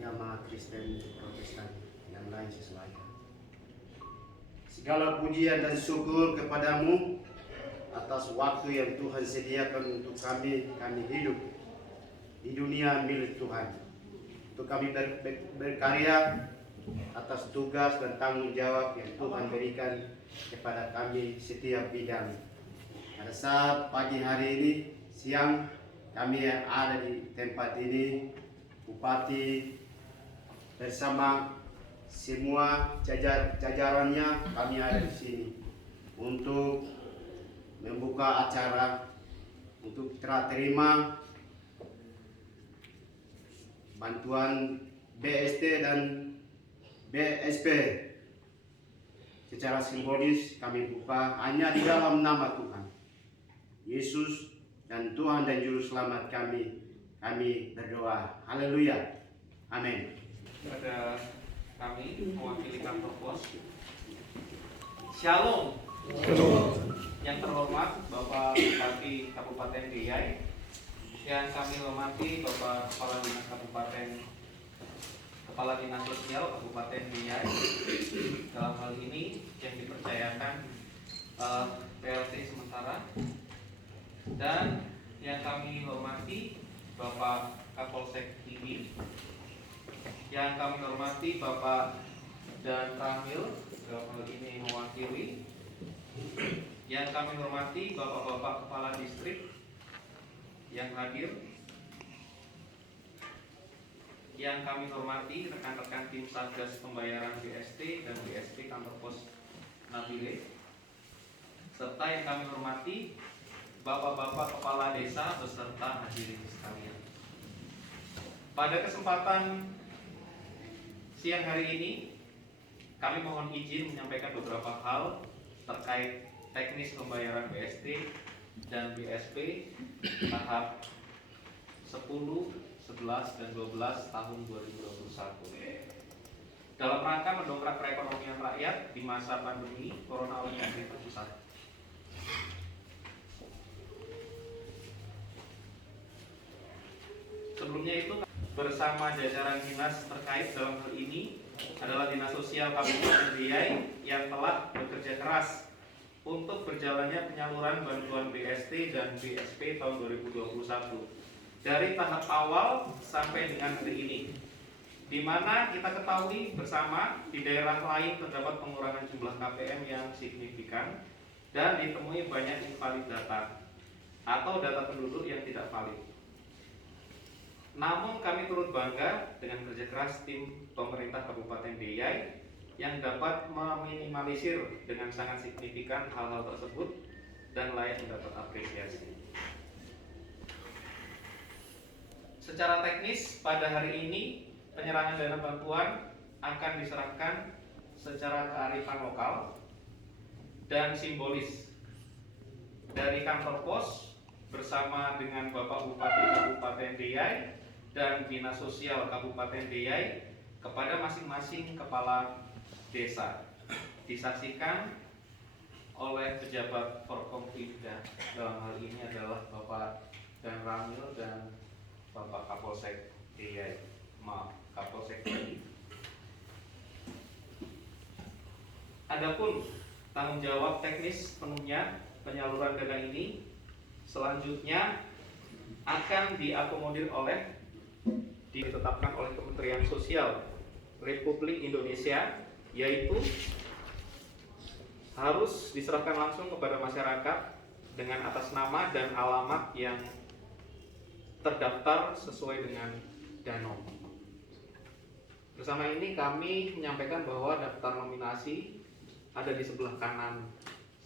agama Kristen, Protestan, yang lain sesuai. Segala pujian dan syukur kepadamu atas waktu yang Tuhan sediakan untuk kami hidup di dunia milik Tuhan. Untuk kami berkarya atas tugas dan tanggung jawab yang Tuhan berikan kepada kami setiap bidang. Pada saat pagi hari ini, siang kami yang ada di tempat ini, Bupati bersama semua jajarannya kami ada di sini untuk membuka acara untuk terima bantuan BST dan BSP. Secara simbolis kami buka hanya di dalam nama Tuhan Yesus dan Tuhan dan Juru Selamat kami berdoa. Haleluya. Amin. Kepada kami mewakili kantor pos. Shalom. Yang terhormat Bapak Bupati Kabupaten Deyai, yang kami hormati Bapak Kepala Dinas Kabupaten, Kepala Dinas Sosial Kabupaten Deyai, dalam hal ini yang dipercayakan PLT sementara, dan yang kami hormati Bapak Kapolsek Tinggi, yang kami hormati Bapak Dan Ramil, dalam hal ini mewakili, yang kami hormati Bapak-Bapak Kepala Distrik yang hadir, yang kami hormati rekan-rekan tim Satgas Pembayaran BST dan BSP Kantor Pos Nabile, serta yang kami hormati Bapak-Bapak Kepala Desa beserta hadirin sekalian. Pada kesempatan siang hari ini, kami mohon izin menyampaikan beberapa hal terkait teknis pembayaran BST dan BSP tahap 10, 11, dan 12 tahun 2021 dalam rangka mendongkrak perekonomian rakyat di masa pandemi Corona oleh pemerintah pusat. Sebelumnya itu bersama jajaran dinas terkait dalam hal ini adalah Dinas Sosial Kabupaten Deyai yang telah bekerja keras untuk berjalannya penyaluran bantuan BST dan BSP tahun 2021 dari tahap awal sampai dengan hari ini, di mana kita ketahui bersama di daerah lain terdapat pengurangan jumlah KPM yang signifikan dan ditemui banyak invalid data atau data penduduk yang tidak valid. Namun kami turut bangga dengan kerja keras tim pemerintah Kabupaten Deyai yang dapat meminimalisir dengan sangat signifikan hal-hal tersebut dan layak mendapat apresiasi. Secara teknis pada hari ini penyerangan dana bantuan akan diserahkan secara kearifan lokal dan simbolis dari kantor pos bersama dengan Bapak Bupati Kabupaten Deyai dan Dinas Sosial Kabupaten Deyai kepada masing-masing kepala desa, disaksikan oleh pejabat Forkompimda, dalam hal ini adalah Bapak Dan Ramil dan Bapak Kapolsek Deyai, Kapolsek Tinggi. Adapun tanggung jawab teknis penuhnya penyaluran dana ini selanjutnya akan diakomodir oleh ditetapkan oleh Kementerian Sosial Republik Indonesia, yaitu harus diserahkan langsung kepada masyarakat dengan atas nama dan alamat yang terdaftar sesuai dengan Danom. Bersama ini kami menyampaikan bahwa daftar nominasi ada di sebelah kanan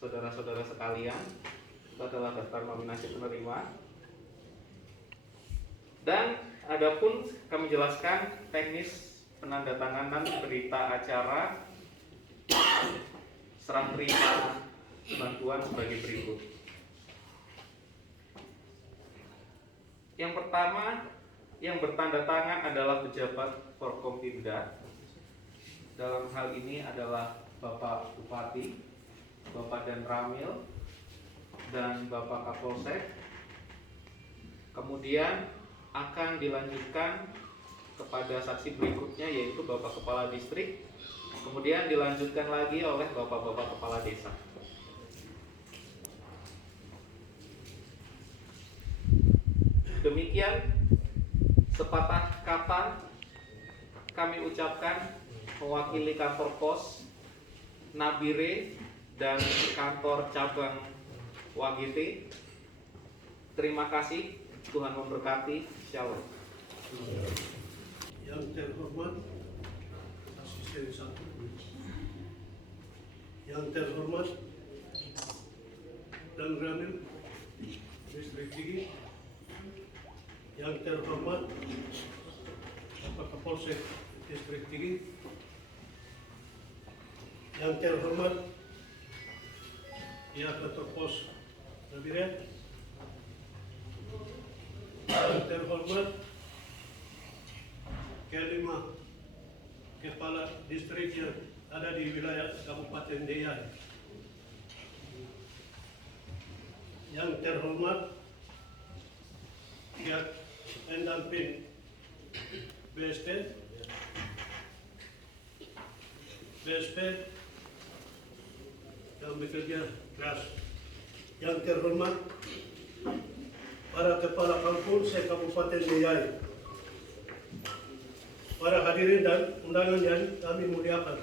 saudara-saudara sekalian. Itu adalah daftar nominasi penerima. Dan adapun kami jelaskan teknis penandatanganan berita acara serah terima bantuan sebagai berikut. Yang pertama yang bertanda tangan adalah pejabat Forkompimda. Dalam hal ini adalah Bapak Bupati, Bapak Dan Ramil, dan Bapak Kapolsek. Kemudian akan dilanjutkan kepada saksi berikutnya, yaitu Bapak Kepala Distrik, kemudian dilanjutkan lagi oleh Bapak-Bapak Kepala Desa. Demikian sepatah kata kami ucapkan mewakili kantor pos Nabire dan kantor cabang Wagete. Terima kasih, Tuhan memberkati. Shalom. Yang terhormat asisten satu, yang terhormat Dan Ramil Distrik Tinggi, yang terhormat Bapak Kapolsek Distrik Tinggi, yang terhormat Pihak Kantor Pos Nabire, yang terhormat kelima kepala distrik yang ada di wilayah Kabupaten Deiyai, yang terhormat pihak pendamping BSP yang bekerja keras, yang terhormat para kepala kampung se-Kabupaten Deiyai, para hadirin dan undangan yang kami muliakan.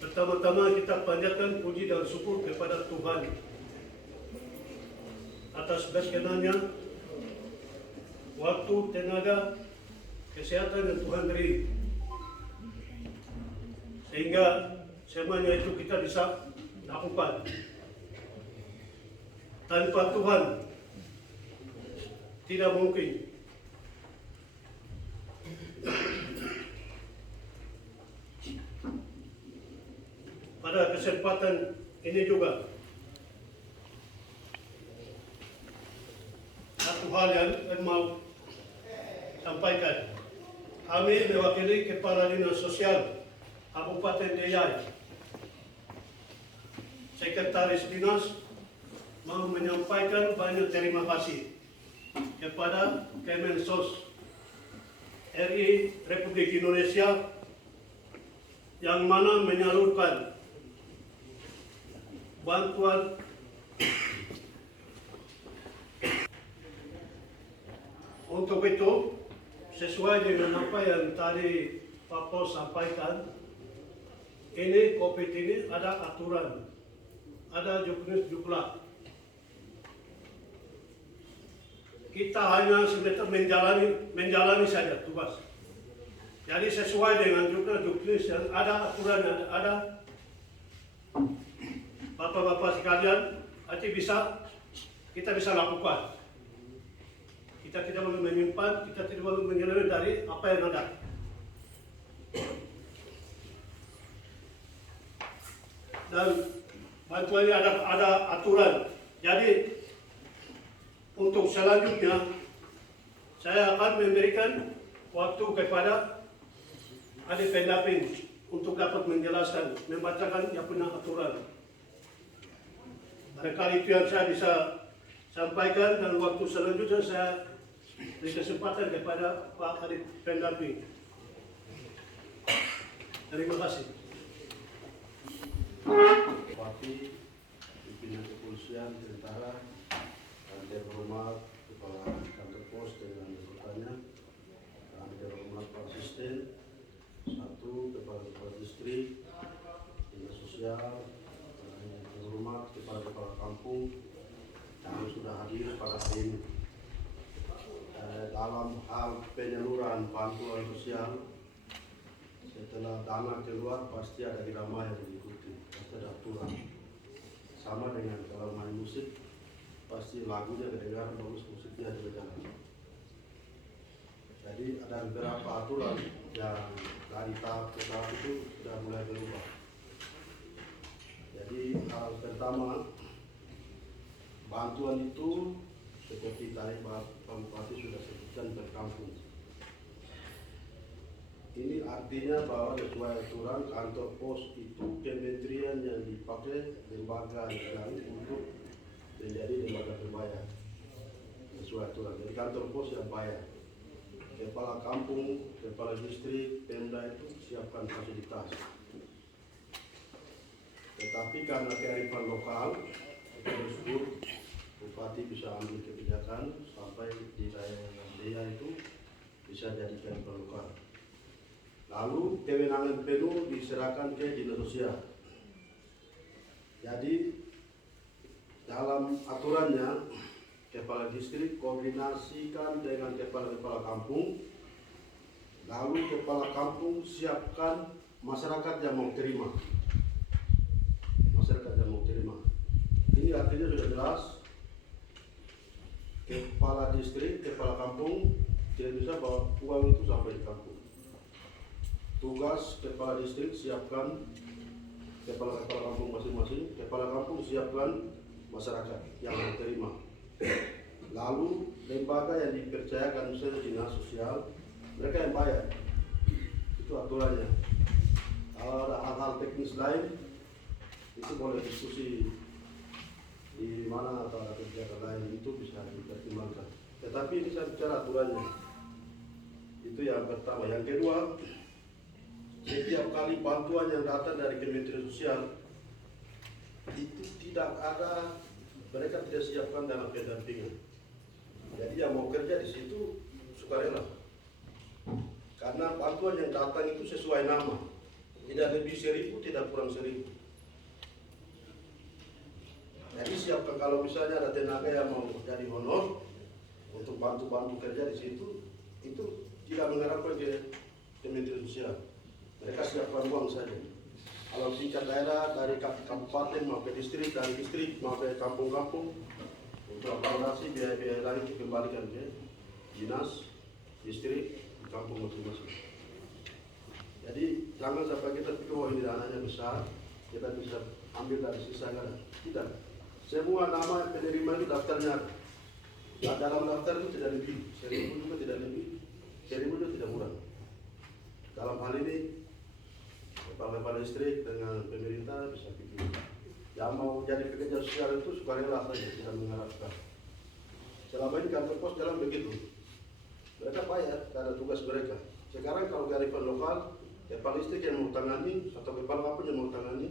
Pertama-tama kita panjatkan puji dan syukur kepada Tuhan atas berkenannya waktu, tenaga, kesehatan yang Tuhan beri, sehingga semuanya itu kita bisa lakukan. Tanpa Tuhan tidak mungkin. Pada kesempatan ini juga satu hal yang saya mau sampaikan. Kami mewakili Kepala Dinas Sosial Kabupaten Deiyai, Sekretaris Dinas, mau menyampaikan banyak terima kasih kepada Kemensos RI Republik Indonesia yang mana menyalurkan bantuan untuk itu. Sesuai dengan apa yang tadi Pak Pos sampaikan, ini COVID ini ada aturan, ada jumlah. Kita hanya sebentar menjalani saja tugas. Jadi sesuai dengan juknis yang ada, aturan yang ada, Bapak-bapak sekalian, nanti kita bisa lakukan. Kita tidak perlu menyimpan, kita tidak perlu menyeleweng dari apa yang ada. Dan bantuan ini ada aturan. Jadi untuk selanjutnya saya akan memberikan waktu kepada adik pendamping untuk dapat menjelaskan, membacakan yang punya aturan. Barangkali itu yang saya bisa sampaikan, dan waktu selanjutnya saya beri kesempatan kepada Pak adik pendamping. Terima kasih. Bupati, pimpinan kepolisian, tentara, dan terhormat Kepala Kantor Pos dengan anggotanya, dan terhormat Pak Asisten, satu Kepala Distrik, Dinas Sosial, dan yang terhormat Kepala Kampung yang sudah hadir pada hari ini. Dalam hal penyaluran bantuan sosial, setelah dana keluar pasti ada irama yang diikuti, pasti ada aturan. Sama dengan kalau main musik, pasti lagunya kedengaran bagus, musiknya juga jalan. Jadi ada beberapa aturan yang dari tahap ke tahap itu sudah mulai berubah. Jadi hal pertama, bantuan itu seperti tadi Pak Bupati sudah sebutkan berkampung. Ini artinya bahwa sesuai aturan kantor pos itu kementerian yang dipakai lembaga yang untuk menjadi lembaga berbayar sesuai aturan. Jadi kantor pos yang bayar. kepala kampung, kepala distrik, Pemda itu siapkan fasilitas. Tetapi karena kearifan lokal, kita bersyukur Bupati bisa ambil kebijakan sampai di daerah dia itu bisa jadi kearifan lokal. Lalu kewenangan penuh diserahkan ke dinas sosial. Jadi dalam aturannya kepala distrik koordinasikan dengan kepala-kepala kampung, lalu kepala kampung siapkan masyarakat yang mau terima. Masyarakat yang mau terima. Ini artinya sudah jelas, kepala distrik, kepala kampung tidak bisa bawa uang itu sampai di kampung. Tugas kepala distrik siapkan kepala-kepala kampung masing-masing, kepala kampung siapkan masyarakat yang mau terima. Lalu lembaga yang dipercayakan misalnya dinas sosial, mereka yang bayar. Itu aturannya. Kalau ada hal-hal teknis lain, itu boleh diskusi di mana atau ada kebijakan lain, itu bisa dipertimbangkan. Tetapi ini saya bicara aturannya. Itu yang pertama. Yang kedua, setiap kali bantuan yang datang dari Kementerian Sosial itu tidak ada, mereka tidak siapkan dana pendampingan. Jadi yang mau kerja di situ sukarela. Karena bantuan yang datang itu sesuai nama, tidak lebih 1.000, tidak kurang 1.000. Jadi siapkan kalau misalnya ada tenaga yang mau jadi honor untuk bantu-bantu kerja di situ, itu tidak mengharapkan ke Kementerian Sosial. Mereka siapkan uang saja. Kalau tingkat daerah dari kabupaten mau ke distrik, dari distrik mau ke kampung-kampung, untuk akomodasi biaya-biaya lain dikembalikan ke dinas, distrik, kampung masing-masing. Jadi jangan sampai kita pikir oh ini dananya besar, kita bisa ambil dari sisanya. Tidak. Semua nama penerima itu daftarnya. Nah, dalam daftar itu tidak lebih, 1.000 juga tidak lebih, 1.000 juga tidak kurang. Dalam hal ini kepala distrik dengan pemerintah bisa pikir. Yang mau jadi pekerja sosial itu sukarela saja, tidak mengharapkan. Selama ini kantor pos jalan begitu. Mereka bayar karena tugas mereka. Sekarang kalau kearifan lokal, kepala distrik yang mau tangani atau kepala kampung yang mau tangani,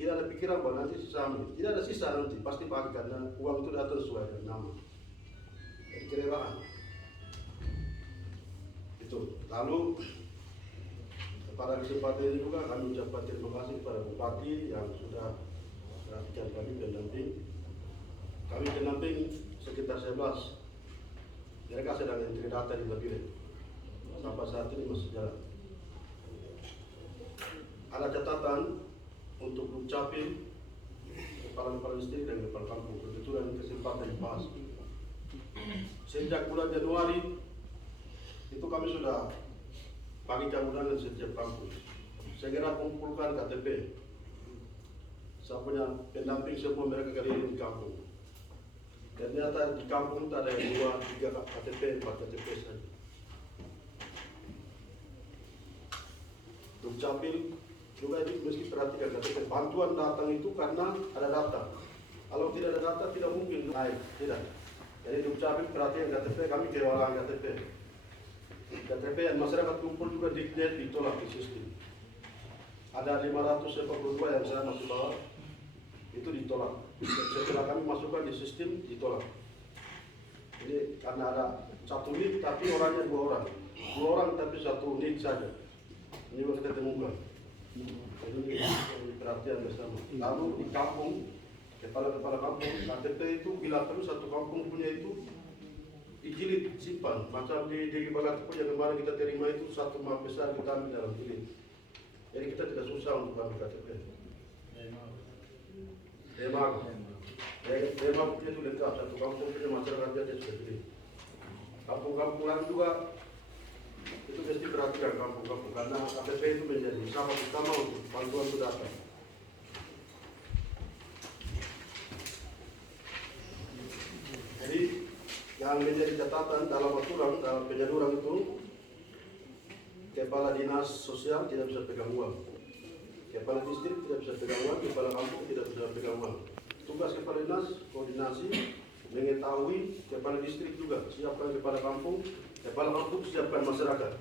tidak ada pikiran bahwa nanti sisa ambil. Tidak ada sisa nanti, pasti pakai karena uang itu datang sesuai dengan nama. Jadi kerelaan. Itu. Lalu pada kesempatan ini juga kami ucapkan terima kasih kepada Bupati yang sudah perhatikan kami pendamping. Kami pendamping sekitar 11. Mereka sedang entry data di Nabire. Sampai saat ini masih jalan. Ada catatan untuk Dukcapil, kepala distrik dan kepala kampung. Kebetulan kesempatan dibahas. Sejak bulan Januari itu kami sudah bagikan undangan setiap kampus. Segera kumpulkan KTP. Saya punya pendamping semua mereka keliling di kampung. Ternyata di kampung itu ada yang 2, 3 KTP, 4 KTP saja. Dukcapil juga ini mesti perhatikan KTP. Bantuan datang itu karena ada data. Kalau tidak ada data tidak mungkin naik, tidak. Jadi Dukcapil perhatikan KTP, kami kewalahan KTP. KTP yang masyarakat kumpul juga ditolak di sistem. Ada 542 yang saya masih bawa, itu ditolak. Setelah kami masukkan di sistem, ditolak. Jadi karena ada 1 unit tapi orangnya 2 orang. 2 orang tapi 1 unit saja. Ini juga kita temukan. Jadi ini perhatian bersama. Lalu di kampung, kepala-kepala kampung, KTP itu bila terus satu kampung punya itu dijilid, simpan. Macam di Bagat pun yang kemarin kita terima itu 1 map besar kita ambil dalam jilid. Jadi kita tidak susah untuk ambil KTP. Demag punya itu lengkap, satu kampung punya masyarakat dia sudah jilid. Kampung-kampung lain juga itu mesti perhatikan kampung-kampung karena KTP itu menjadi syarat utama untuk bantuan itu datang. Jadi yang menjadi catatan dalam aturan, dalam penyaluran itu, kepala dinas sosial tidak bisa pegang uang, kepala distrik tidak bisa pegang uang, kepala kampung tidak bisa pegang uang. Tugas kepala dinas koordinasi, mengetahui kepala distrik juga siapkan kepala kampung, Kepala untuk siapkan masyarakat.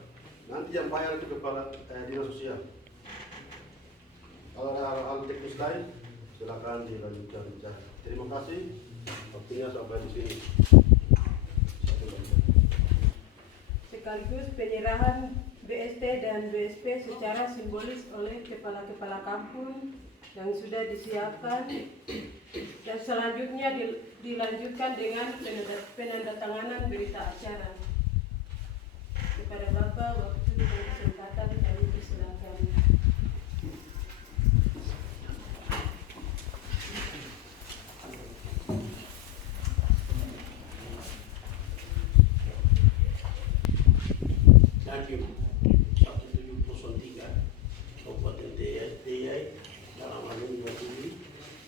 Nanti yang bayar itu kepala dinas sosial. Kalau ada hal-hal teknis lain, silakan dilanjutkan bicara. Terima kasih. Waktunya sampai di sini. Sekaligus penyerahan BST dan BSP secara simbolis oleh kepala-kepala kampung yang sudah disiapkan, dan selanjutnya dilanjutkan dengan penandatanganan berita acara. Kepada Bapak, waktu dan kesempatan kami persilakan. Thank you. 17003 Kabupaten Deyai dalam hal ini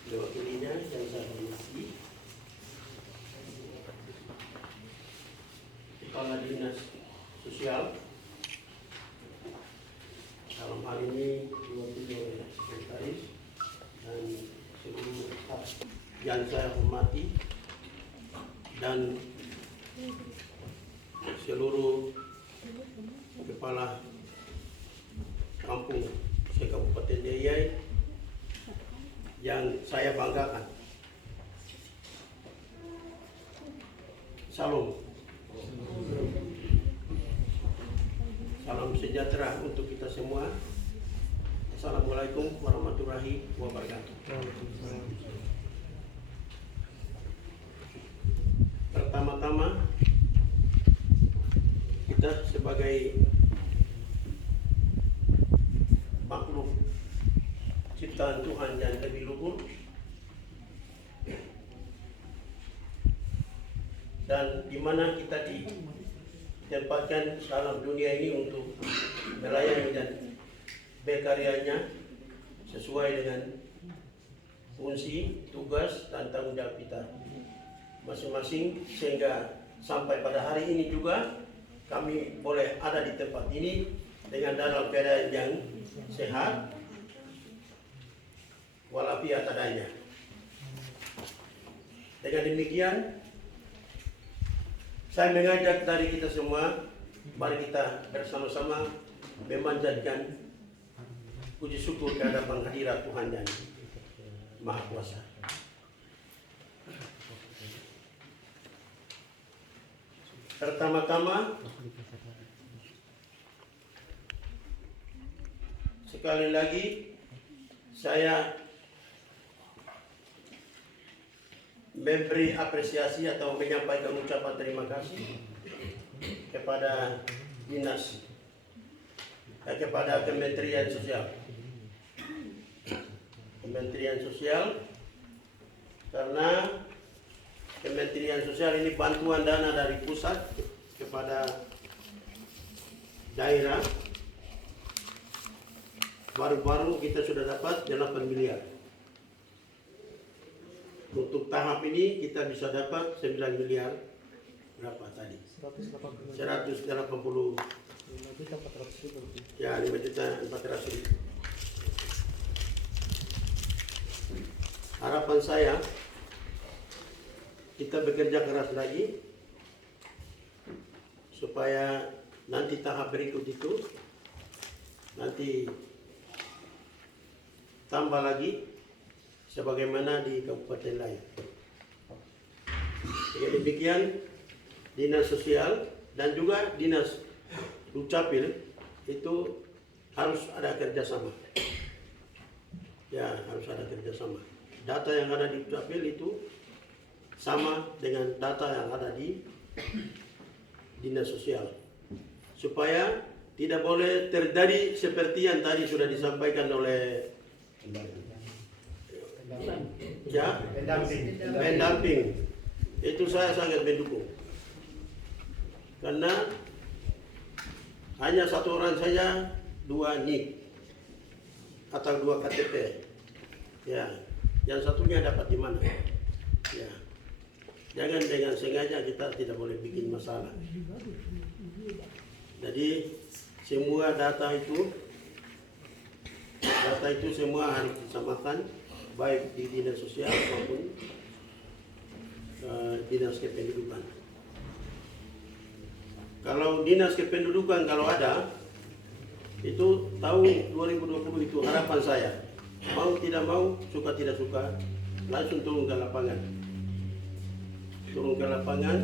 diwakilinya yang saya hormati Kepala Dinas Sosial, dalam hal ini diwakili oleh sekretaris dan seluruh staf yang saya hormati, dan seluruh kepala kampung se-Kabupaten Deyai yang saya banggakan. Salam. Salam sejahtera untuk kita semua. Assalamualaikum warahmatullahi wabarakatuh. Pertama-tama, kita sebagai makhluk ciptaan Tuhan yang lebih luhur dan di mana kita ditempatkan dalam dunia ini untuk melayani dan berkaryanya sesuai dengan fungsi, tugas, dan tanggung jawab kita masing-masing, sehingga sampai pada hari ini juga kami boleh ada di tempat ini dengan dalam keadaan yang sehat walafiat adanya. Dengan demikian, saya mengajak dari kita semua, mari kita bersama-sama memanjatkan puji syukur kepada penghadirat Tuhan yang Maha Kuasa. Pertama-tama, sekali lagi saya memberi apresiasi atau menyampaikan ucapan terima kasih kepada dinas, kepada Kementerian Sosial. Kementerian Sosial, karena Kementerian Sosial ini bantuan dana dari pusat kepada daerah. Baru-baru kita sudah dapat 8 miliar. Untuk tahap ini kita bisa dapat 9 miliar. Berapa tadi? 180. Ya, 5.400.000. Harapan saya, kita bekerja keras lagi supaya nanti tahap berikut itu nanti tambah lagi sebagaimana di kabupaten lain. Dengan demikian, dinas sosial dan juga dinas Dukcapil itu harus ada kerjasama. Ya, harus ada kerjasama. Data yang ada di Dukcapil itu sama dengan data yang ada di dinas sosial, supaya tidak boleh terjadi seperti yang tadi sudah disampaikan oleh ya, pendamping. Itu saya sangat mendukung, karena hanya satu orang saja 2 NIK atau 2 KTP. Ya, yang satunya dapat di mana? Ya, jangan dengan sengaja, kita tidak boleh bikin masalah. Jadi semua data itu semua harus disamakan, baik di dinas sosial maupun dinas kependudukan. Kalau dinas kependudukan kalau ada, itu tahun 2020 itu harapan saya. Mau tidak mau, suka tidak suka, langsung turun ke lapangan. Turun ke lapangan,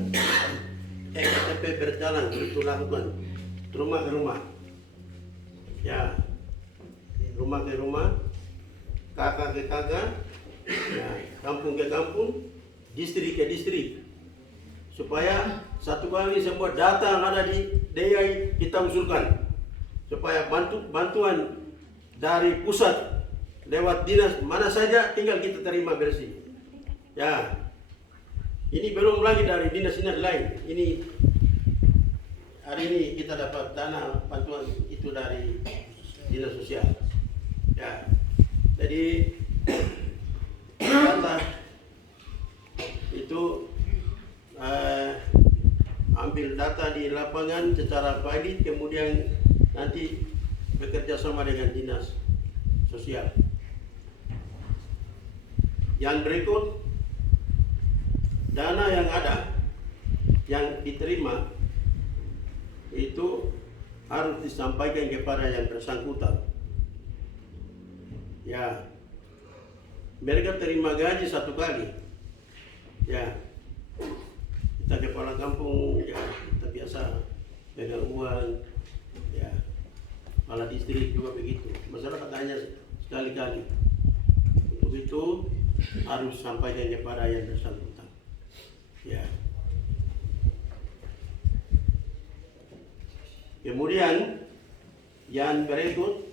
EKTP berjalan, itu lakukan. Rumah ke rumah. Ya, rumah ke rumah, kakak ke kakak, ya, kampung ke kampung, distrik ke distrik. Supaya satu kali semua data yang ada di DIY kita usulkan. Supaya bantuan dari pusat lewat dinas mana saja tinggal kita terima bersih. Ya, ini belum lagi dari dinas-dinas lain. Ini hari ini kita dapat dana bantuan itu dari dinas sosial. Ya, jadi data itu ambil data di lapangan secara valid, kemudian nanti bekerja sama dengan dinas sosial. Yang berikut, dana yang ada, yang diterima itu harus disampaikan kepada yang bersangkutan. Ya, mereka terima gaji satu kali. Ya, kita kepala kampung, ya kita biasa pegang uang, ya, kepala distrik juga begitu. Masyarakat hanya sekali-kali. Untuk itu harus sampaikan kepada yang bersangkutan. Ya. Kemudian yang berikut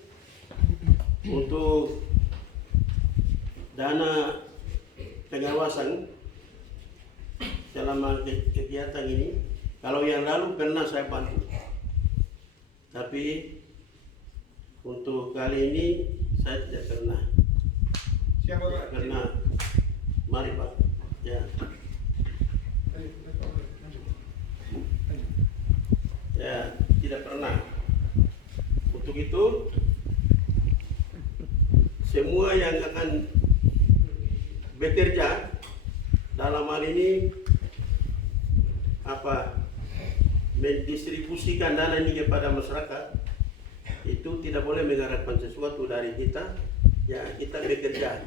untuk dana pengawasan selama kegiatan ini, kalau yang lalu pernah saya bantu, tapi untuk kali ini saya tidak pernah. Siapa Pak? Karena mari Pak, ya. Ya, tidak pernah. Untuk itu semua yang akan bekerja dalam hal ini mendistribusikan dana ini kepada masyarakat, itu tidak boleh mengharapkan sesuatu dari kita. Ya, kita bekerja.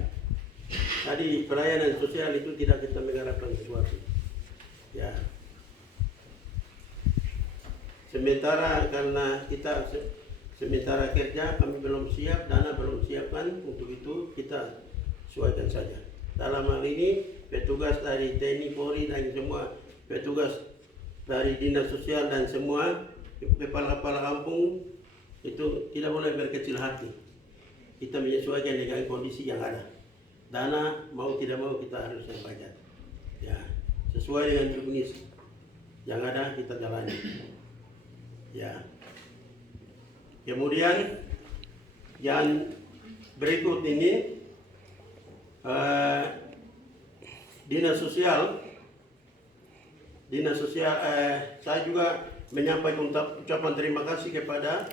Tadi pelayanan sosial itu tidak kita mengharapkan sesuatu. Ya. Sementara karena kita sementara kerja, kami belum siap, dana belum siapkan, untuk itu kita sesuaikan saja. Dalam hal ini petugas dari TNI, Polri dan semua petugas dari dinas sosial dan semua kepala-kepala kampung itu tidak boleh berkecil hati. Kita menyesuaikan dengan kondisi yang ada. Dana mau tidak mau kita harus sampaikan. Ya, sesuai dengan jenis yang ada kita jalani. Ya. Kemudian yang berikut ini dinas sosial saya juga menyampaikan ucapan terima kasih kepada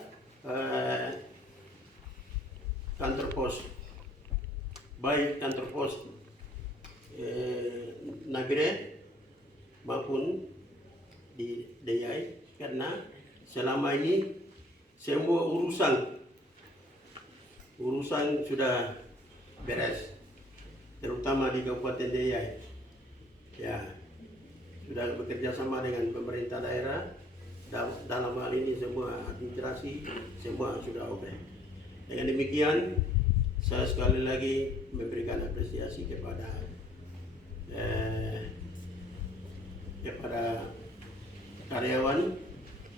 kantor pos, baik kantor pos Nabire maupun di DIY, karena selama ini semua urusan sudah beres, terutama di Kabupaten DIY. Ya, sudah bekerja sama dengan pemerintah daerah dalam hal ini, semua administrasi semua sudah oke. Dengan demikian, saya sekali lagi memberikan apresiasi kepada karyawan,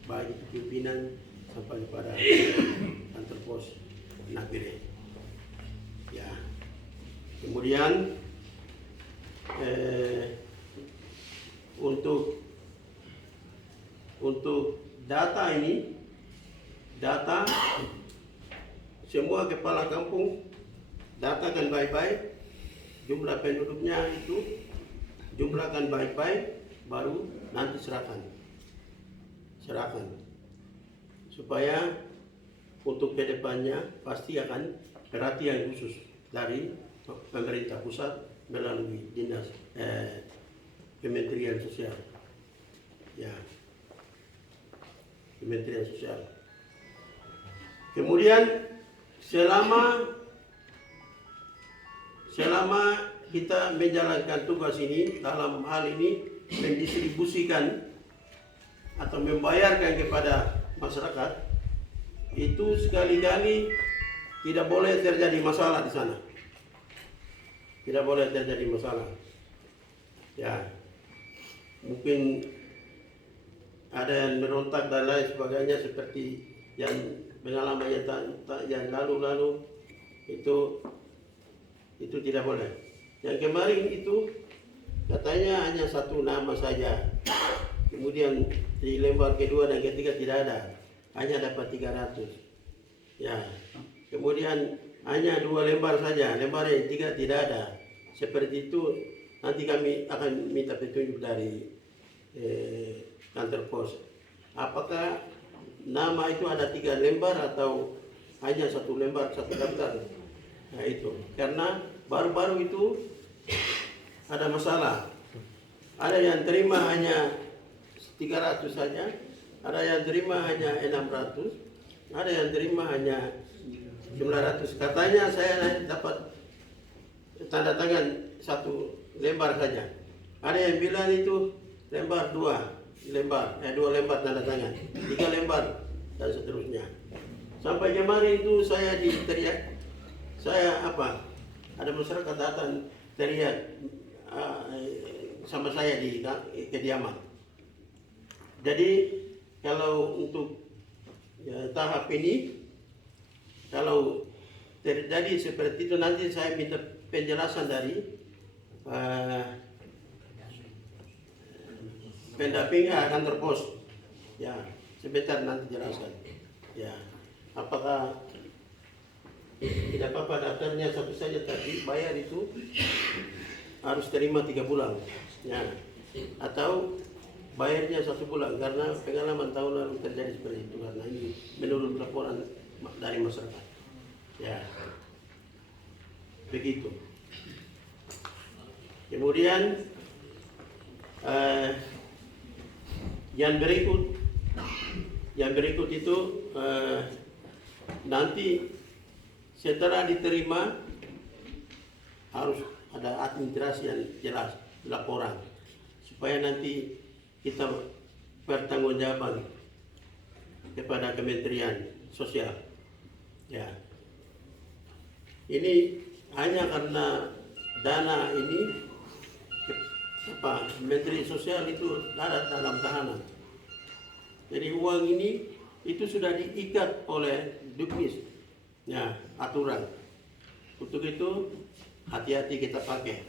baik itu pimpinan sampai kepada kantor pos Nabire. Ya. Kemudian untuk data ini, data semua kepala kampung datakan baik-baik, jumlah penduduknya itu jumlahkan baik-baik, baru nanti serahkan supaya untuk kedepannya pasti akan perhatian khusus dari pemerintah pusat melalui dinas Kementerian Sosial. Ya. Kementerian Sosial. Kemudian selama kita menjalankan tugas ini, dalam hal ini mendistribusikan atau membayarkan kepada masyarakat, itu sekali-kali tidak boleh terjadi masalah di sana. Tidak boleh terjadi masalah. Ya, mungkin ada yang berontak dan lain sebagainya seperti yang pengalaman yang lalu-lalu itu tidak boleh. Yang kemarin itu katanya hanya satu nama saja, kemudian di lembar kedua dan ketiga tidak ada, hanya dapat 300. Ya, kemudian hanya 2 lembar saja, lembar yang 3 tidak ada. Seperti itu nanti kami akan minta petunjuk dari kantor pos. Apakah nama itu ada 3 lembar atau hanya 1 lembar, 1 daftar? Nah itu, karena baru-baru itu ada masalah. Ada yang terima hanya 300 saja, ada yang terima hanya 600, ada yang terima hanya 900. Katanya saya dapat tanda tangan 1 lembar saja. Ada yang bilang itu lembar 2 lembar tanda tangan, 3 lembar dan seterusnya. Sampai kemarin itu saya diteriak, ada masyarakat datang teriak sama saya di kediaman. Jadi kalau untuk tahap ini, kalau terjadi seperti itu nanti saya minta penjelasan dari pendamping kantor pos. Ya, sebentar nanti jelaskan. Ya, apakah tidak apa-apa daftarnya satu saja, tapi bayar itu harus terima 3 bulan. Ya, atau bayarnya 1 bulan, karena pengalaman tahun lalu terjadi seperti itu, karena ini menurut laporan dari masyarakat. Ya, begitu. Kemudian yang berikut itu nanti setelah diterima harus ada administrasi yang jelas, laporan, supaya nanti kita bertanggungjawaban kepada Kementerian Sosial. Ya, ini hanya karena dana ini Menteri Sosial itu ada dalam tahanan. Jadi uang ini itu sudah diikat oleh Dukmis, ya, aturan. Untuk itu hati-hati kita pakai.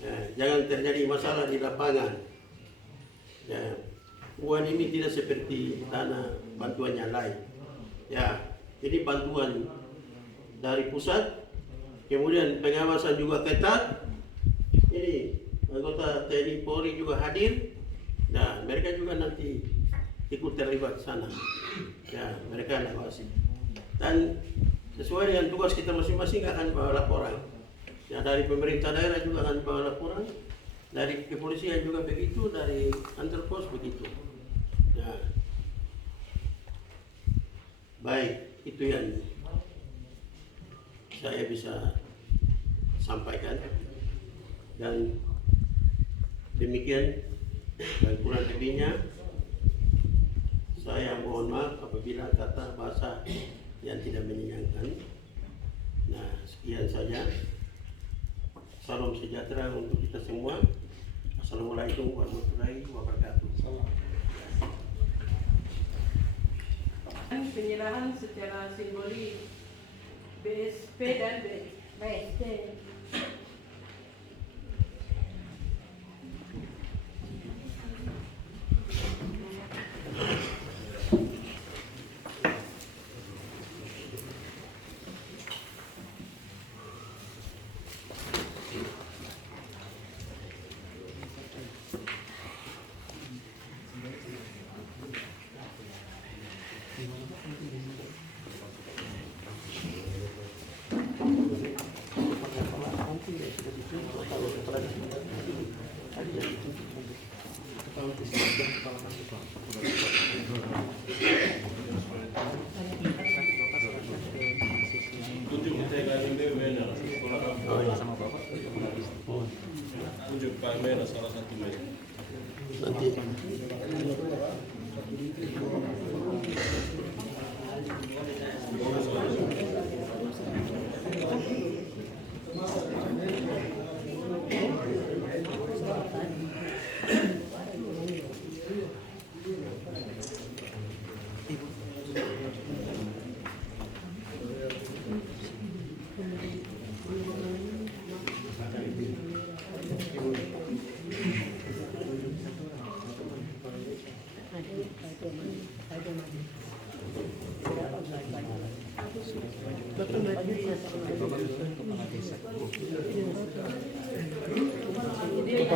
Ya, jangan terjadi masalah di lapangan. Ya, uang ini tidak seperti dana bantuan yang lain. Ya, ini bantuan dari pusat, kemudian pengawasan juga ketat. Ini anggota TNI Polri juga hadir, dan mereka juga nanti ikut terlibat sana. Ya, mereka awasi. Dan sesuai dengan tugas kita masing-masing akan bawa laporan. Ya, dari pemerintah daerah juga akan bawa laporan, dari kepolisian juga begitu, dari kantor pos begitu. Ya. Baik, itu yang saya bisa sampaikan. Dan demikian, dan kurang lebihnya saya mohon maaf apabila kata bahasa yang tidak menyenangkan. Nah, sekian saja. Salam sejahtera untuk kita semua. Assalamualaikum warahmatullahi wabarakatuh. Penyerahan secara simbolik BSP dan BST.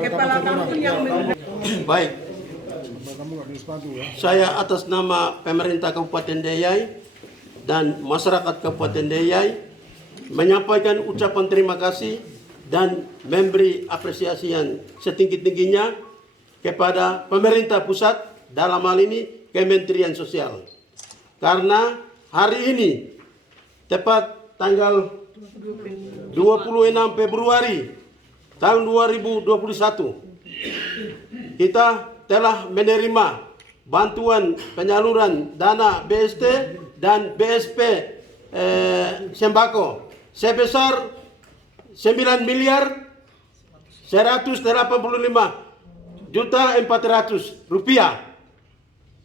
Kepala kampung yang Baik. Saya atas nama pemerintah Kabupaten Deyai dan masyarakat Kabupaten Deyai menyampaikan ucapan terima kasih dan memberi apresiasi yang setinggi-tingginya kepada pemerintah pusat, dalam hal ini Kementerian Sosial. Karena hari ini tepat tanggal 26 Februari tahun 2021 kita telah menerima bantuan penyaluran dana BST dan BSP sembako sebesar 9 miliar 185 juta 400 rupiah.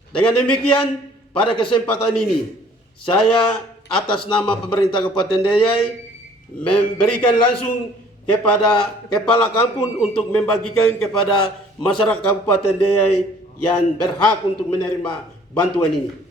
Dengan demikian, pada kesempatan ini saya atas nama pemerintah Kabupaten Deyai memberikan langsung kepada kepala kampung untuk membagikan kepada masyarakat Kabupaten Deyai yang berhak untuk menerima bantuan ini.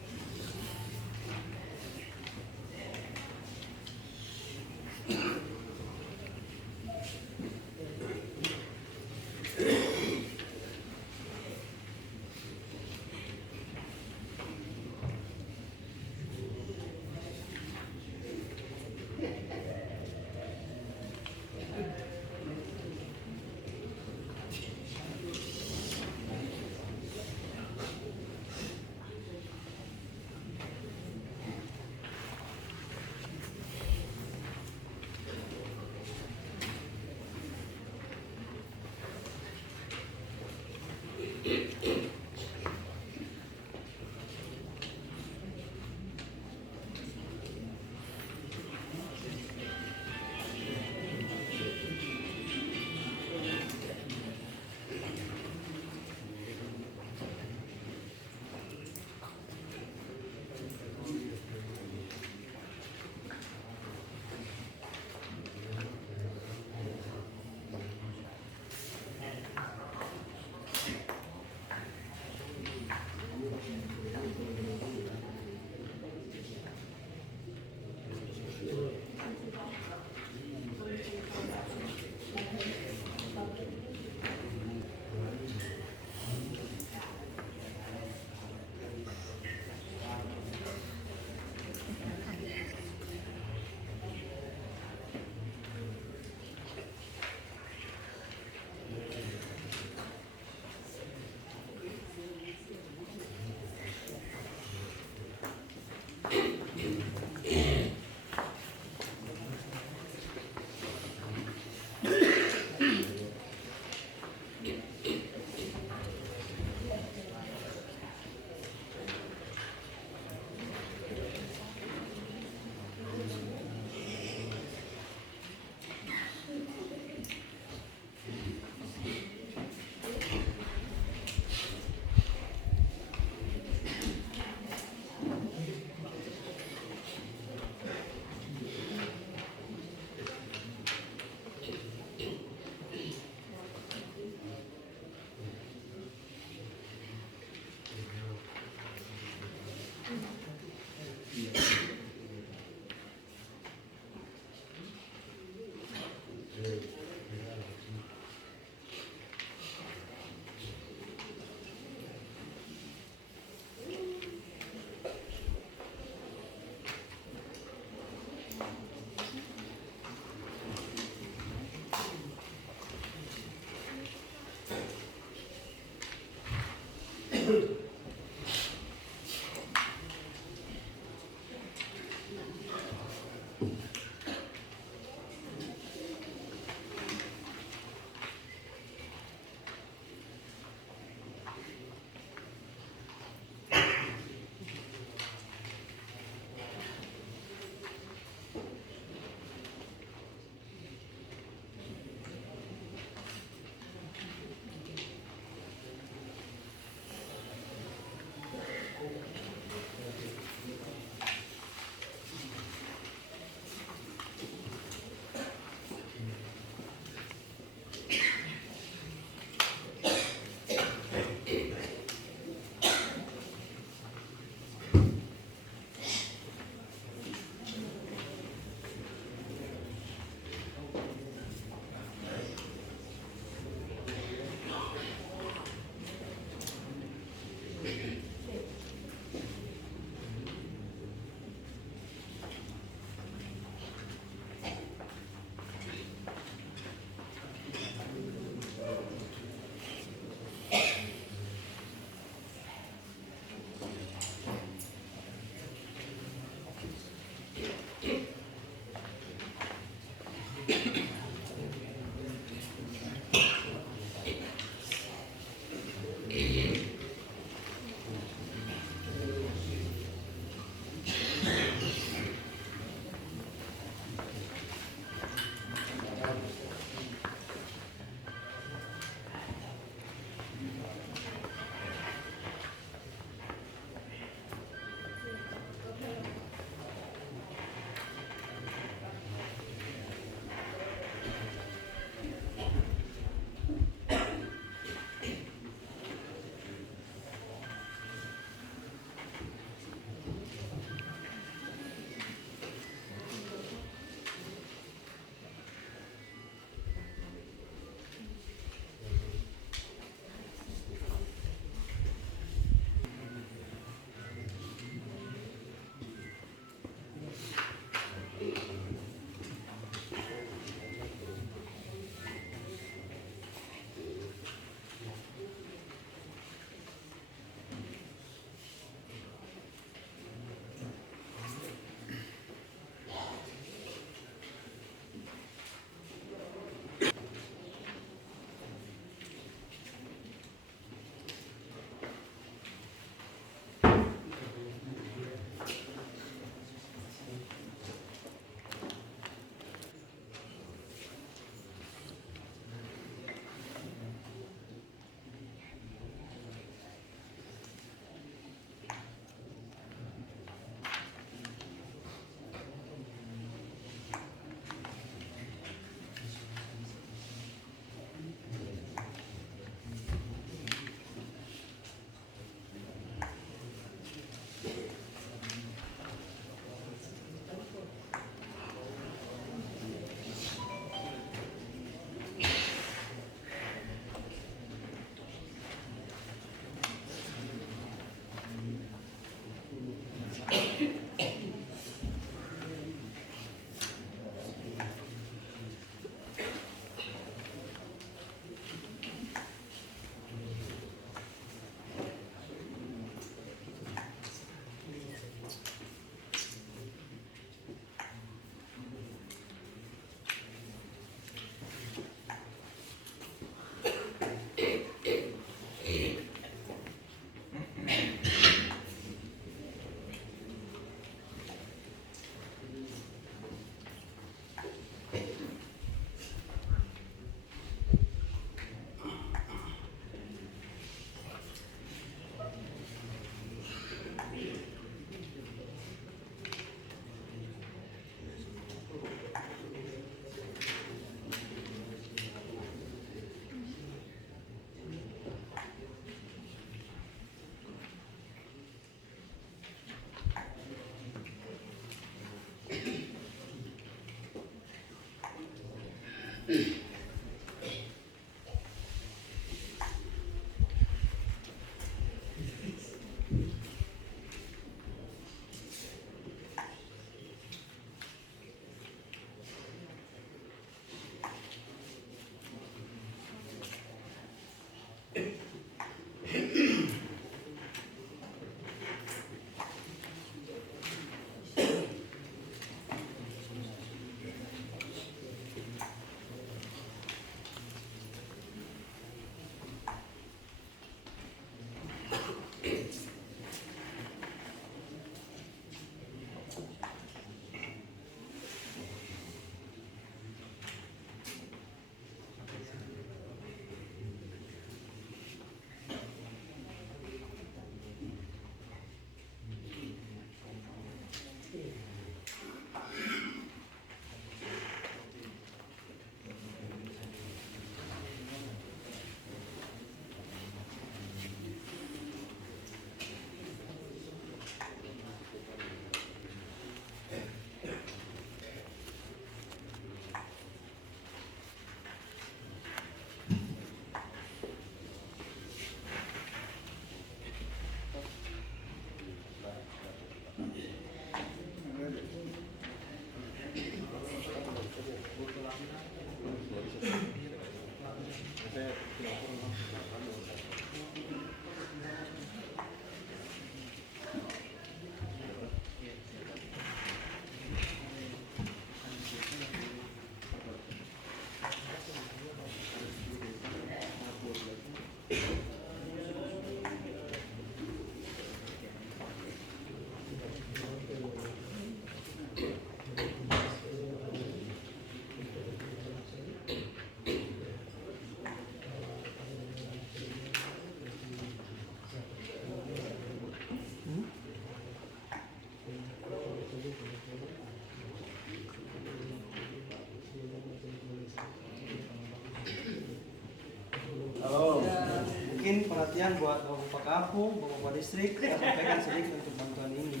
Mungkin perhatian buat Bapak kampung, Bapak distrik, saya sampaikan sedikit untuk bantuan ini.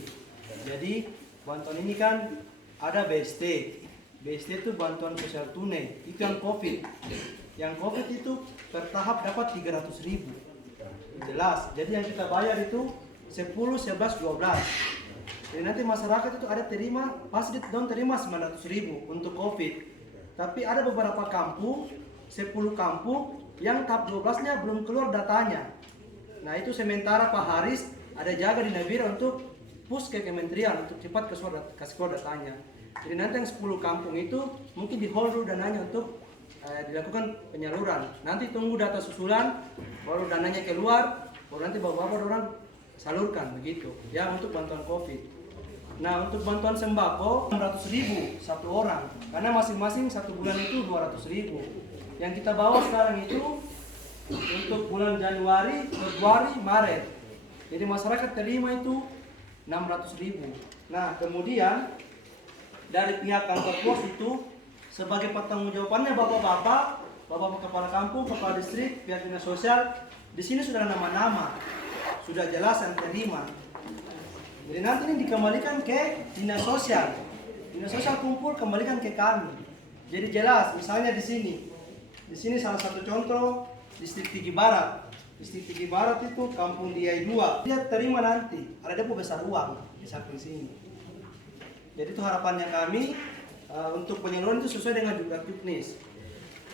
Jadi bantuan ini kan ada BST. BST itu bantuan sosial tunai, itu yang COVID. Yang COVID itu per tahap dapat 300.000. Jelas, jadi yang kita bayar itu 10, 11, 12. Jadi nanti masyarakat itu ada terima, pasti don terima 900.000 untuk COVID. Tapi ada beberapa kampung, 10 kampung yang tahap 12-nya belum keluar datanya. Nah itu sementara Pak Haris ada jaga di Nabira untuk push ke kementerian untuk cepat kasih keluar datanya. Jadi nanti yang 10 kampung itu mungkin di hold dulu dananya untuk dilakukan penyaluran. Nanti tunggu data susulan, baru dananya keluar, baru nanti bapak-bapak orang salurkan begitu. Ya untuk bantuan COVID. Nah untuk bantuan sembako 600.000 satu orang, karena masing-masing satu bulan itu 200.000. Yang kita bawa sekarang itu untuk bulan Januari, Februari, Maret. Jadi masyarakat terima itu 600.000. Nah kemudian dari pihak kantor pos itu sebagai pertanggungjawabannya bapak-bapak, bapak kepala kampung, kepala distrik, pihak dinas sosial, di sini sudah nama-nama, sudah jelas yang terima. Jadi nanti ini dikembalikan ke dinas sosial. Dinas sosial kumpul kembalikan ke kami. Jadi jelas, misalnya di sini salah satu contoh distrik Tinggi Barat. Distrik Tinggi Barat itu kampung Diai 2. Dia terima nanti, ada depo besar uang di samping sini. Jadi itu harapannya kami untuk penyaluran itu sesuai dengan juknis.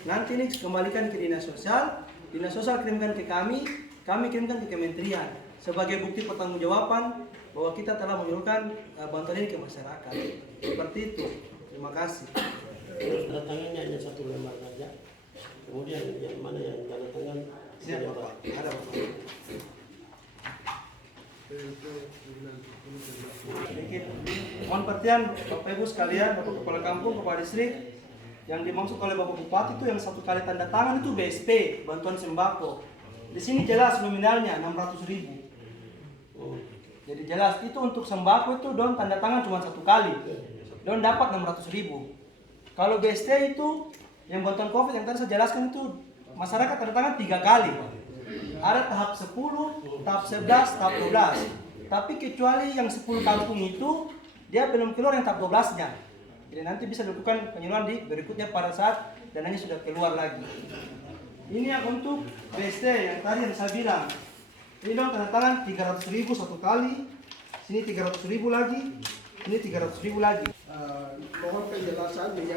Nanti ini kembalikan ke dinas sosial kirimkan ke kami kirimkan ke kementerian sebagai bukti pertanggungjawaban bahwa kita telah menyalurkan bantuan ini ke masyarakat. Seperti itu. Terima kasih. Tanda tangannya hanya satu lembar saja. Kemudian yang mana yang tanda tangan? Siap Bapak. Ada Bapak. Sedikit. Mohon perhatian Bapak Ibu sekalian, Bapak Kepala Kampung, Kepala Distrik. Yang dimaksud oleh Bapak Bupati itu yang satu kali tanda tangan itu BSP, bantuan sembako. Di sini jelas nominalnya 600.000. Jadi jelas itu untuk sembako itu don tanda tangan cuma satu kali. Don dapat 600.000. Kalau BST itu yang bantuan COVID yang tadi saya jelaskan itu masyarakat tanda tangan 3 kali. Ada tahap 10, tahap 11, tahap 12. Tapi kecuali yang 10 kampung itu dia belum keluar yang tahap 12-nya. Jadi nanti bisa dilakukan penyaluran di berikutnya pada saat dananya sudah keluar lagi. Ini yang untuk BST yang tadi yang saya bilang. Ini dong tanda tangan 300.000 satu kali, sini 300.000 lagi, ini 300.000 lagi. Mohon penjelasan yang